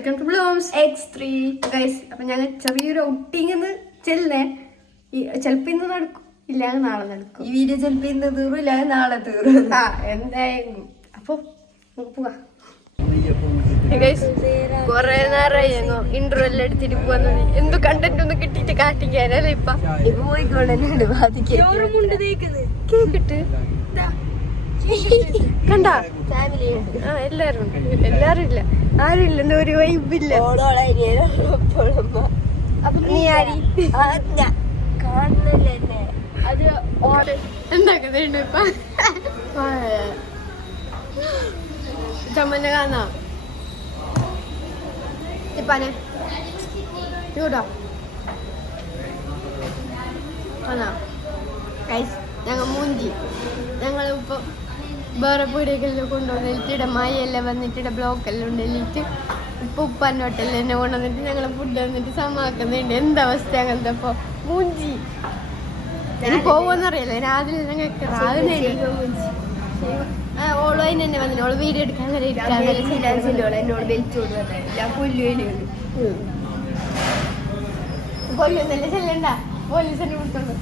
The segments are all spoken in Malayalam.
Welcome to Bloom's X3 guys. അപ്പൊ ഞങ്ങൾ ചെറിയൊരു ഔട്ടിങ് ചെല്ലേ. ചിലപ്പോ ഇന്ന് നടക്കും, ഇല്ലാതെ നാളെ നടക്കും. ഈ വീഡിയോ ചിലപ്പോ ഇന്ന് തീറും, ഇല്ലാതെ നാളെ തീറും. എന്തായാലും അപ്പൊ പോവാ കൊറേ നേരമായി ഞങ്ങൾ ഇന്റർവ്യൂ എല്ലാം എടുത്തിട്ട് പോവാന്ന്. എന്ത് കണ്ടന്റ് ഒന്നും കിട്ടിട്ട് കാട്ടിക്കാനല്ലേ ഇപ്പൊ പോയിക്കൊണ്ടുണ്ട് കേക്കിട്ട് കണ്ടാ എല്ലാരും ഉണ്ട്. എല്ലാരും ഇല്ല, ആരും ഇല്ല, എന്താ ഒരു വൈബില്ല. നീ ആരി കാണുന്നില്ലേ അത് എന്താക്കുന്നുണ്ട് ഇപ്പൊ ചമ്മന്ന കാണാ ഇപ്പാനെ ചൂടാ കാണാ ഗൈസ്. ഞങ്ങൾ മൂഞ്ചി ഞങ്ങളിപ്പോ വേറെ പീടികെല്ലാം കൊണ്ടുവന്നിട്ട് ഇവിടെ മഴയെല്ലാം വന്നിട്ട് ബ്ലോക്ക് എല്ലാം ഉണ്ടെന്നിട്ട് ഇപ്പൊ ഉപ്പാനോട്ടെല്ലാം എന്നെ കൊണ്ടുവന്നിട്ട് ഞങ്ങളെ ഫുഡ് വന്നിട്ട് സമാക്കുന്നുണ്ട്. എന്തവസ്ഥ ഞങ്ങളുടെ ഇപ്പൊ മൂഞ്ചി. ഇനി പോവോന്നറിയില്ല. രാവിലെ ഞങ്ങൾക്ക് ഓളോ അതിന് തന്നെ വന്നിട്ട് ഓള് വീഡിയോ എടുക്കാൻ വരെ എന്നോട് വലിച്ചോട് കൊല്ലൊന്നല്ലേ ചെല്ലണ്ട, പോലീസിനെ വിളിച്ചോണ്ട്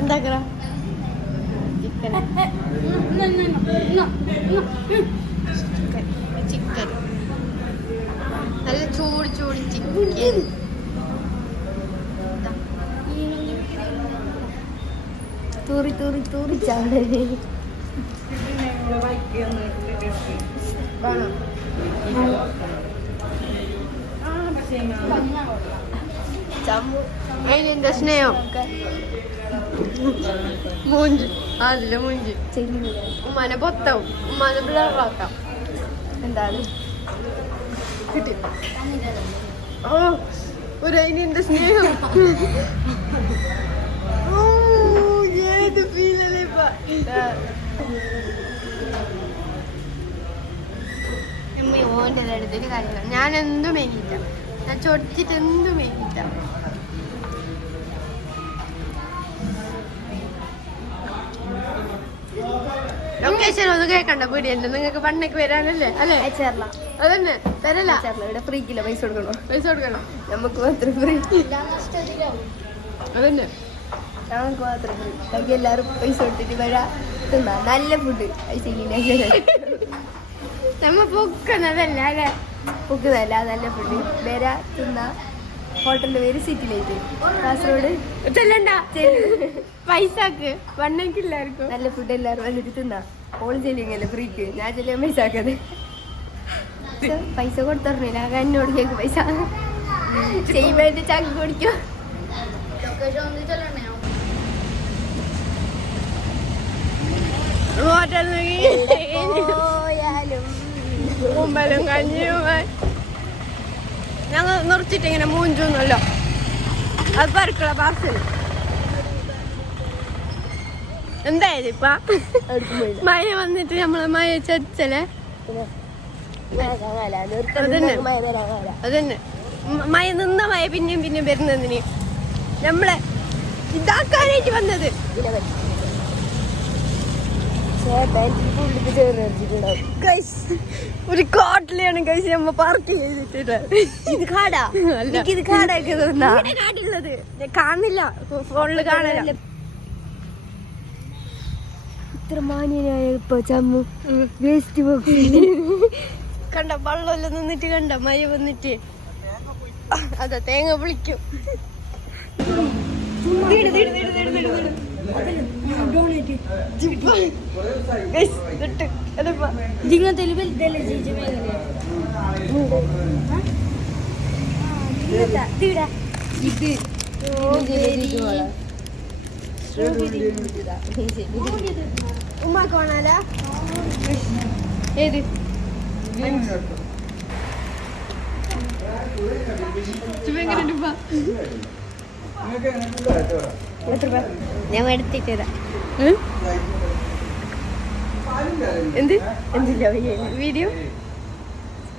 എന്താക്കറ ചിക്കൻ നല്ല ചൂട് ചൂട് ചിക്കൻ. തൂറി തൂറി തൂറി ചാടേ അതിനെന്താ സ്നേഹം മൂഞ്ചി അതില്ല മൂഞ്ചി ഉമ്മാനെ പൊത്താവും, ഉമ്മാനെ ബ്ലറാക്കാം. എന്താണ് കിട്ടി? ഓ ഒരു അതിനെന്താ സ്നേഹം. ഏത് ഫീലല്ലേ ഇപ്പൊ. ഓൻ്റെ എടുത്തിട്ട് കാര്യമില്ല. ഞാൻ എന്തും മേങ്ങില്ല, ഞാൻ ചൊടിച്ചിട്ട് എന്തും മേങ്ങില്ല. ലൊക്കേഷൻ ഒന്ന് കേൾക്കണ്ട പീടിയല്ലേ, നിങ്ങൾക്ക് പണ്ടൊക്കെ വരാനല്ലേ അല്ലേ? അതന്നെ തരല്ല. ഇവിടെ ഫ്രീക്കില്ല, പൈസ കൊടുക്കണോ? പൈസ കൊടുക്കണം നമുക്ക് മാത്രം ഫ്രീ. അതന്നെ ഞങ്ങൾക്ക് മാത്രം ഫ്രീ. ബാക്കി എല്ലാവരും പൈസ കൊടുത്തിട്ട് വരാ തിന്നാ നല്ല ഫുഡ്. നമ്മ പൊക്കുന്നതല്ല അല്ലേ? പൊക്കുന്നതല്ല, നല്ല ഫുഡ്. വരാ തിന്നാ. ഹോട്ടലിന്റെ പേര് സിറ്റി ലൈറ്റ്, കാസർഗോഡ്. ചെല്ലണ്ട പൈസക്ക് വണ്ണെങ്കില്ലായിരിക്കും. നല്ല ഫുഡ് എല്ലാവരും വന്നിട്ട് തിന്നാ. ഓൾ ചെല്ലിങ്ങല്ലേ ഫ്രീക്ക്, ഞാൻ ചെല്ലിയാൻ പൈസ ആക്കത്. പൈസ കൊടുത്തറിഞ്ഞില്ല, എന്നോട് കേക്ക് പൈസ ചെയ്യുമ്പോ ചാക്കി കുടിക്കും. മുമ്പലും കഞ്ഞിയുമായി ഞങ്ങൾ നിറച്ചിട്ട് ഇങ്ങനെ മൂഞ്ചൊന്നുമല്ലോ. അത് പറക്കുള്ള പാർസൽ എന്തായാലും ഇപ്പ മഴ വന്നിട്ട് നമ്മളെ മഴ ചച്ചല്ലേ. അതന്നെ മഴ നിന്ന മഴ പിന്നെയും പിന്നെയും വരുന്നതിന് നമ്മളെ ഇതാക്കാനായിട്ട് വന്നത്. ഒരു കാട്ടിലാണ് കഴിച്ച് നമ്മ പാർക്ക് ചെയ്തിട്ട്. ഇത് കാടാ? ഇത് കാടൊക്കെ കാടുള്ളത് കാണുന്നില്ല, ഫോണില് കാണാനില്ല. ഇത്ര മാന്യനായ ഇപ്പൊ ചമ്മു വേസ്റ്റ് കണ്ട വെള്ളമെല്ലാം നിന്നിട്ട് കണ്ട മഴ വന്നിട്ട്. അതാ തേങ്ങ വിളിക്കും. ഉമ്മാക്കോണാല ഏത് ഞാൻ എടുത്തിട്ട് എന്ത് എന്തില്ല വീഡിയോ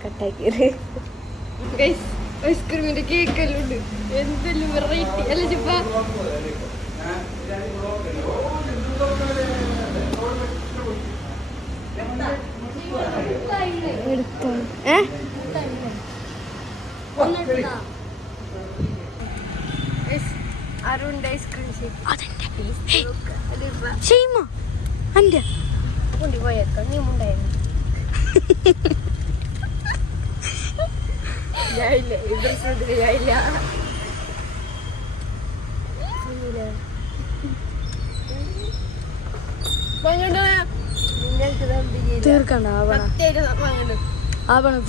കട്ടാക്കി. ഐസ്ക്രീമിന്റെ കേക്കെല്ലാം ഉണ്ട്, എന്തെല്ലാം വെറൈറ്റി അല്ല ചുപ്പ. അരുണ്ട് ഐസ്ക്രീം കൊണ്ടുപോയേക്കാം നീ ഉണ്ടായിരുന്നു ഞാനില്ല ഇന്ദ്രശ്രുതി ഞാനില്ല തീർക്കണ്ട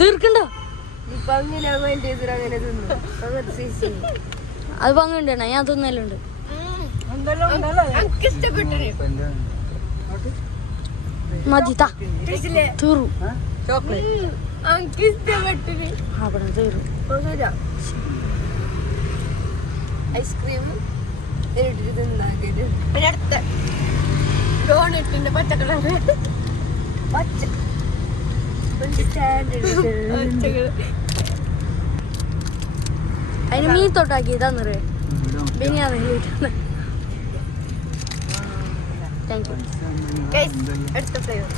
തീർക്കണ്ട ഇപ്പൊ അങ്ങനെ അങ്ങനെ തിന്നു അത് പങ്കുണ്ട് ഞാൻ തിന്നലുണ്ട് മതി തീറു അവിടെ തീറു ഐസ്ക്രീം പിന്നെ അടുത്ത ഡോണറ്റിന്റെ പച്ചക്കളറ് പച്ച അതിന് മീൻ തൊട്ടാക്കി തന്നേ ബിരിയാണി താങ്ക് യു അടുത്ത ഫ്ലേവർ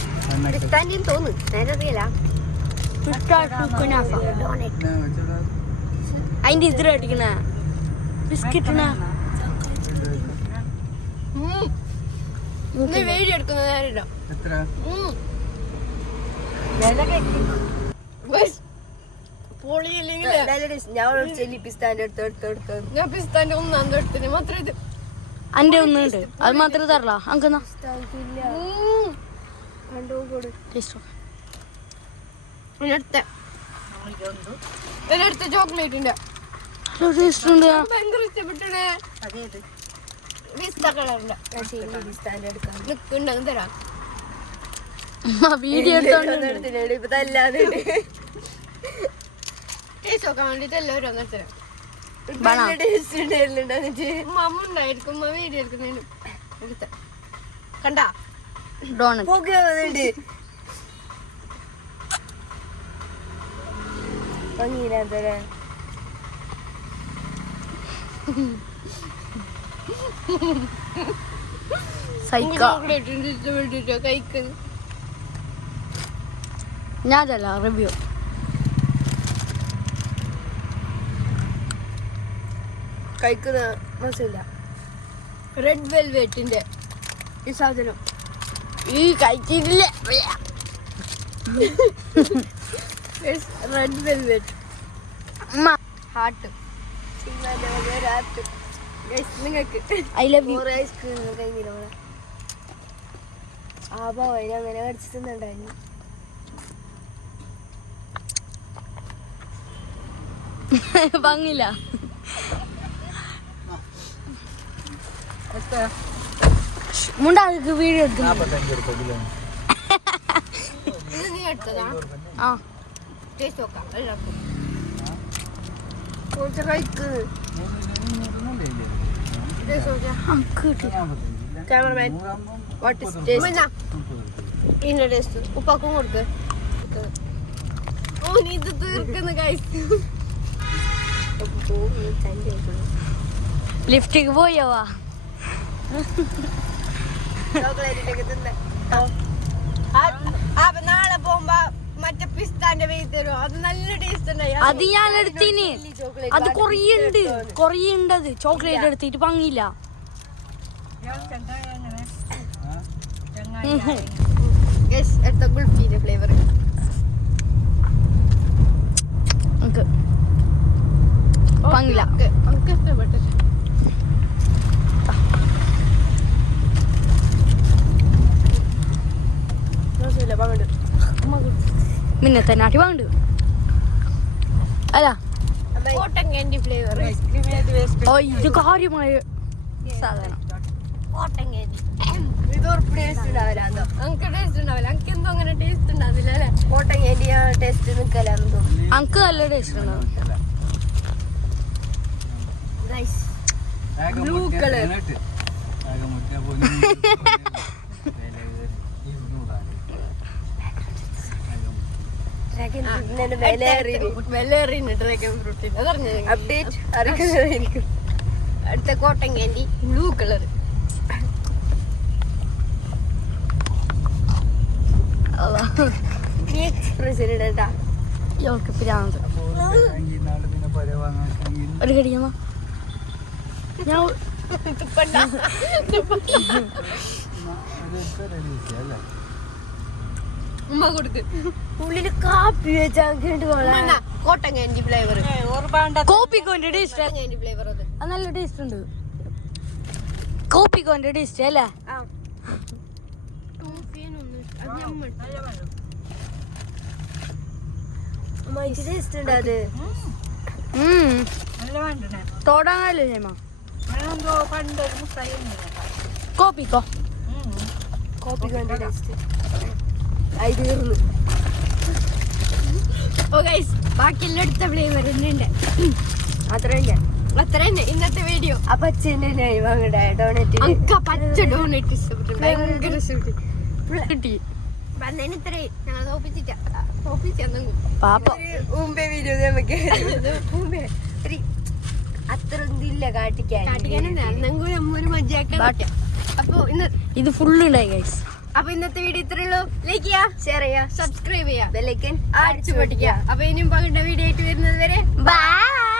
പിസ്താന്റെയും തോന്നുന്നു നേരെ അറിയില്ല അതിന്റെ ഇതിൽ അടിക്കണ ബിസ്ക്കറ്റിന വീഡിയോ എടുക്കുന്ന നേരം ചെല്ലി പിസ്താന്റെ അടുത്ത് ഞാൻ പിസ്താന്റെ ഒന്നാം എടുത്തിന് മാത്രം ഇത് അന്റെ ഒന്നുണ്ട് അത് മാത്രമേ തരല അങ്കന്നാ അടുത്ത ചോക്ലേറ്റിന്റെ ഭയങ്കര ഇഷ്ടപ്പെട്ടേ പിസ്ത കളറിന്റെ നിക്കുണ്ടെന്ന് തരാം വീഡിയോ ഇപ്പൊ തല്ലാതെ ടേസ്റ്റ് നോക്കാൻ വേണ്ടിട്ട് എല്ലാവരും വന്നിട്ട് ടേസ്റ്റ് ഉണ്ടായിരുന്നുണ്ട് മമ്മ ഉണ്ടായിരിക്കും വീഡിയോ എടുക്കുന്നതിന് എടുത്ത കണ്ടാ പോകുന്നുണ്ട് ഭംഗിയില്ലാത്തേ ചോക്ലേറ്റ് കഴിക്കുന്നത് ഞാനല്ല റിവ്യൂ കഴിക്കുന്ന മനസ്സില്ല റെഡ് വെൽവെറ്റിന്റെ ഈ സാധനം ഈ കഴിച്ചിട്ടില്ല റെഡ് വെൽവെറ്റ് ഹാർട്ട് നിങ്ങൾക്ക് ഐ ലവ് യു ഐസ്ക്രീം കഴിഞ്ഞില്ല ആ പോയി അങ്ങനെ കടിച്ചിട്ടുണ്ടായിരുന്നു ഭംഗില്ല മുണ്ടാക്ക് വീഡിയോ എടുക്കുന്നു നീ എടുത്തതാ ആ ടേസ്റ്റ് നോക്കാം എല്ലാവർക്കും കഴിക്ക് ക്യാമറമാൻ വാട്ട് ഇസ് ടേസ്റ്റ് ഇതിന്റെ ടേസ്റ്റ് ഉപ്പാക്കും കൊടുക്ക് ഓ നീ ഇത് തീർക്കുന്ന കഴിച്ചു ലിഫ്റ്റിക്ക് പോയവാ നാളെ പോകുമ്പോ മറ്റേ പിസ്താന്റെ വെയിൽ തരും അത് നല്ല ടേസ്റ്റ് ഉണ്ടായി അത് ഞാൻ എടുത്തിന് അത് കൊറേ ഉണ്ട് അത് ചോക്ലേറ്റ് എടുത്തിട്ട് ഭംഗിയില്ല അടുത്ത ഗുൾഫിന്റെ ഫ്ലേവർ ഭംഗിയില്ല നമുക്ക് ഇഷ്ടപ്പെട്ടു മിന്നത്തെ നാട്ടി വാങ്ങണ്ട് അല്ല കോട്ടൺ കാൻഡി ഫ്ലേവർ ഓ ഇത് കാര്യമായ സാധനം കോട്ടൺ കാൻഡി ഇതൊരു ടേസ്റ്റ് ഉണ്ടാവില്ല നമുക്ക് ടേസ്റ്റ് ഉണ്ടാവില്ല നമുക്ക് എന്തോ അങ്ങനെ ടേസ്റ്റ് ഉണ്ടാവില്ല അല്ലെ കോട്ടൺ കാൻഡി ടേസ്റ്റ് നിൽക്കലാന്ന് തോന്നുന്നു അങ്ക് നല്ല ടേസ്റ്റ് ഉണ്ടാവും ബ്ലൂ കളർ അടുത്ത കോട്ടൺ കാൻഡി ബ്ലൂ കളർ നീ എക്സ്പ്രഷൻ ഇടട്ടാ. ഇവൾക്ക് പ്രാന്ത്. ഒരു കടിക്കമ്മ ഞാൻ ഉമ്മ കൊടുക്ക്. ഉള്ളില് കാപ്പി വെച്ചാൽ കോട്ടൻ കാൻഡി ഫ്ലേവർ. കോപ്പിക്കോന്റെ ടേസ്റ്റ് കാൻഡി ഫ്ലേവർ അത്. അത് നല്ല ടേസ്റ്റ് ഉണ്ട്. കോപ്പിക്കോന്റെ ടേസ്റ്റ് അല്ലേ? ടേസ്റ്റ് ഉണ്ട് അത്. തൊടാങ്ങല്ലേ ചേമ കോപ്പിക്കോ. കോപ്പി കണ്ട ടേസ്റ്റ് അത് തീർന്നു. ഓ ഗൈസ്, ബാക്കിയെല്ലാം എടുത്ത ഫ്ലേവർ ഉണ്ട്. അത്ര തന്നെ. അത്ര തന്നെ ഇന്നത്തെ വീഡിയോ. ആ പച്ചേന്റെ വാങ്ങട്ടെ ഡോണറ്റ്. അങ്ക പച്ച ഡോണറ്റ് ഇഷ്ടപ്പെട്ടു. ഭയങ്കര ഇഷ്ടപ്പെട്ടു. കിട്ടി വന്നതിന് ഇത്രയും ഞങ്ങൾ തോപ്പിച്ചു പാപ്പ. മുമ്പേ വീഡിയോ നമുക്ക് അത്ര ഒന്നില്ല കാട്ടിക്കാൻ. ഒരു മജ്ജയാക്കാൻ. അപ്പൊ ഇത് ഫുള്ള് ഉണ്ടായി ഗൈസ്. അപ്പൊ ഇന്നത്തെ വീഡിയോ ഇത്രേ ഉള്ളൂ. ലൈക്ക് ചെയ്യാ, ഷെയർ ചെയ്യാ, സബ്സ്ക്രൈബ് ചെയ്യാ, ബെല്ലൈക്കൻ അടിച്ചു പൊട്ടിക്കുക. അപ്പൊ ഇനിയും പകണ്ട വീഡിയോ ആയിട്ട് വരുന്നത് വരെ ബൈ.